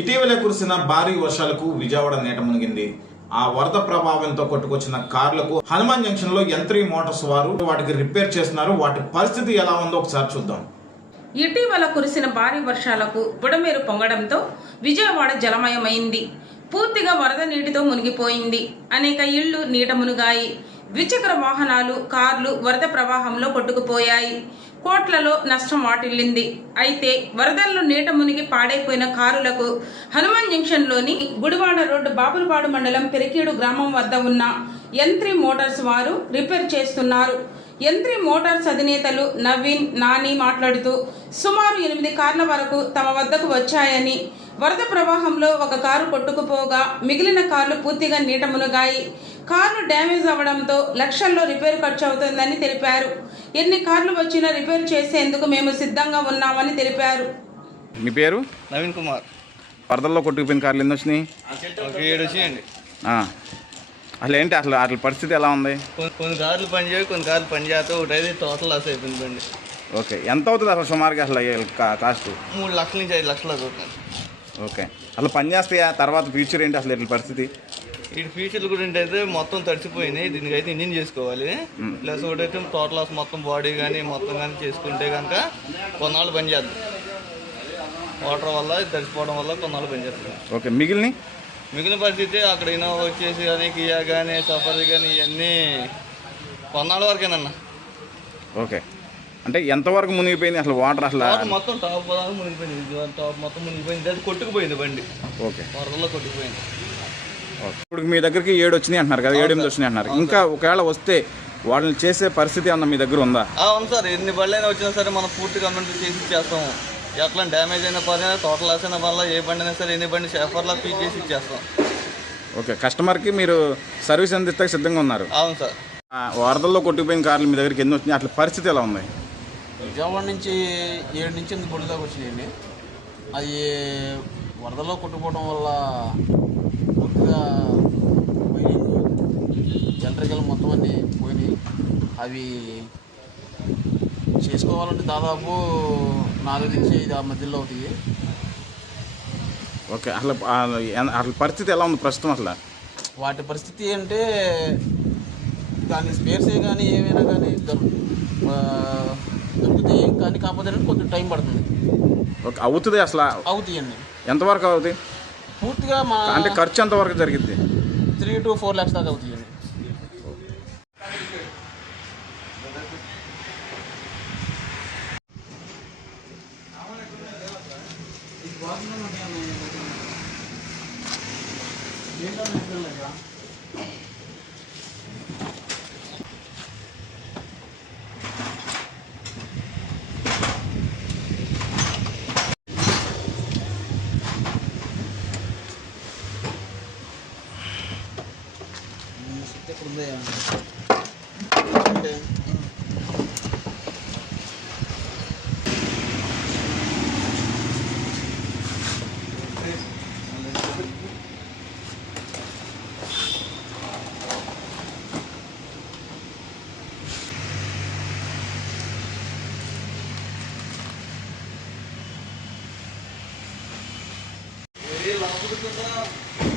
ఇటీవల కురిసిన భారీ వర్షాలకు విజయవాడ నీట మునిగింది. ఆ వరద ప్రభావంతో కొట్టుకొచ్చిన కార్లకు హనుమాన్ జంక్షన్ లో యంత్రీ మోటార్స్ వారు వాటికి రిపేర్ చేస్తున్నారు. వాటి పరిస్థితి ఎలా ఉందో ఒకసారి చూద్దాం. ఇటీవల కురిసిన భారీ వర్షాలకు బుడమేరు పొంగడంతో విజయవాడ జలమయమైంది. పూర్తిగా వరద నీటితో మునిగిపోయింది. అనేక ఇళ్లు నీట మునిగాయి. ద్విచక్ర వాహనాలు, కార్లు వరద ప్రవాహంలో కొట్టుకుపోయాయి. కోట్లలో నష్టం వాటిల్లింది. అయితే వరదల్లో నీట మునిగి పాడైపోయిన కారులకు హనుమాన్ జంక్షన్లోని గుడివాడ రోడ్డు బాపులపాడు మండలం పెరికీడు గ్రామం వద్ద ఉన్న యంత్రీ మోటార్స్ వారు రిపేర్ చేస్తున్నారు. యంత్రీ మోటార్స్ అధినేతలు నవీన్, నాని మాట్లాడుతూ సుమారు 8 కార్ల వరకు తమ వద్దకు వచ్చాయని, వరద ప్రవాహంలో ఒక కారు కొట్టుకుపోగా మిగిలిన కార్లు పూర్తిగా నీట మునిగాయి. కార్లు డ్యామేజ్ అవ్వడంతో లక్షల్లో రిపేర్ ఖర్చు అవుతుందని తెలిపారు. ఎన్ని కార్లు వచ్చినా రిపేర్ చేసేందుకు మేము సిద్ధంగా ఉన్నామని తెలిపారు. మీ పేరు? నవీన్ కుమార్. వరదల్లో కొట్టుకుపోయిన కార్లు ఎన్ని వచ్చినాయి? 7 వచ్చినాయండి. అసలు ఏంటి అసలు పరిస్థితి ఎలా ఉంది? కొన్ని కార్లు పనిచేయవు, కొన్ని కార్లు పనిచేస్తాయి. ఒకటైతే టోటల్ లాస్ అయిపోయింది బండి. ఓకే, ఎంత అవుతుంది అసలు సుమారుగా అసలు కాస్ట్? 3 లక్షల నుంచి 5 లక్షలు అవుతుంది. ఓకే, అసలు పని చేస్తాయా? తర్వాత ఫ్యూచర్ ఏంటి అసలు ఇట్ల పరిస్థితి? ఈ ఫ్యూచర్ గురించి అయితే మొత్తం తడిచిపోయినాయి. దీనికైతే ఇంజిన్ చేసుకోవాలి. ప్లస్ ఒకటైతే టోటల్ లాస్ మొత్తం బాడీ కానీ మొత్తం కానీ చేసుకుంటే కనుక కొన్నాళ్ళు పని చేద్దాం. వాటర్ వల్ల తడిచిపోవడం వల్ల కొన్నాళ్ళు పని చేస్తాం. ఓకే, మిగిలిన పరిస్థితి అక్కడ ఇన్నోవా వచ్చేసి కానీ కియా కానీ సఫారీ కానీ ఇవన్నీ కొన్నాళ్ళ వరకేనన్నా. ఓకే, అంటే ఎంతవరకు మునిగిపోయింది అసలు వాటర్? అసలు మొత్తం టాప్ పదాలు మునిగిపోయింది. టాప్ మొత్తం మునిగిపోయింది. అది కొట్టుకుపోయింది బండి. ఓకే, వరదల్లో కొట్టుకుపోయింది. ఇప్పుడు మీ దగ్గరికి 7 వచ్చినాయి అంటున్నారు కదా, 7, 8 వచ్చినాయి అంటున్నారు. ఇంకా ఒకవేళ వస్తే వాళ్ళని చేసే పరిస్థితి అన్న మీ దగ్గర ఉందా? అవును సార్, ఎన్ని బళ్ళైనా వచ్చినా సరే మనం పూర్తి కన్వెంట్ చేసి ఇచ్చేస్తాము. ఎట్లా డ్యామేజ్ అయినా పర్లేదు, టోటల్ లాస్ అయిన వల్ల ఏ బండి అయినా సరే ఎన్ని బండి షేఫర్లా ఫీజ్ చేసి ఇచ్చేస్తాం. ఓకే, కస్టమర్కి మీరు సర్వీస్ అందిస్తే సిద్ధంగా ఉన్నారు. అవును సార్. వరదల్లో కొట్టుకుపోయిన కార్లు మీ దగ్గరికి ఎన్ని వచ్చినాయి? అట్లా పరిస్థితి ఎలా ఉంది? విజయవాడ నుంచి 7 నుంచి 8 బొడ్డు దాకా వచ్చినాయండి. అది వరదలో కొట్టుకోవడం వల్ల పూర్తిగా వైరింగ్, ఎలక్ట్రికల్ మొత్తం అన్నీ పోయినాయి. అవి చేసుకోవాలంటే దాదాపు 4 నుంచి 5 మధ్యలో అవుతాయి. ఓకే, అసలు పరిస్థితి ఎలా ఉంది ప్రస్తుతం? అసలు వాటి పరిస్థితి అంటే దాని స్పేర్సే కానీ ఏమైనా కానీ దొరుకుతాయి. కానీ కాకపోతే కొంచెం టైం పడుతుంది. ఓకే, అవుతుంది అసలు? అవుతాయండి. ఎంతవరకు అవుతాయి పూర్తిగా అంటే ఖర్చు ఎంతవరకు జరిగింది? 3 to 4 lakhs దాకా అవుతాయండి. ఇక్కడ ఉందా? ఏ లాభం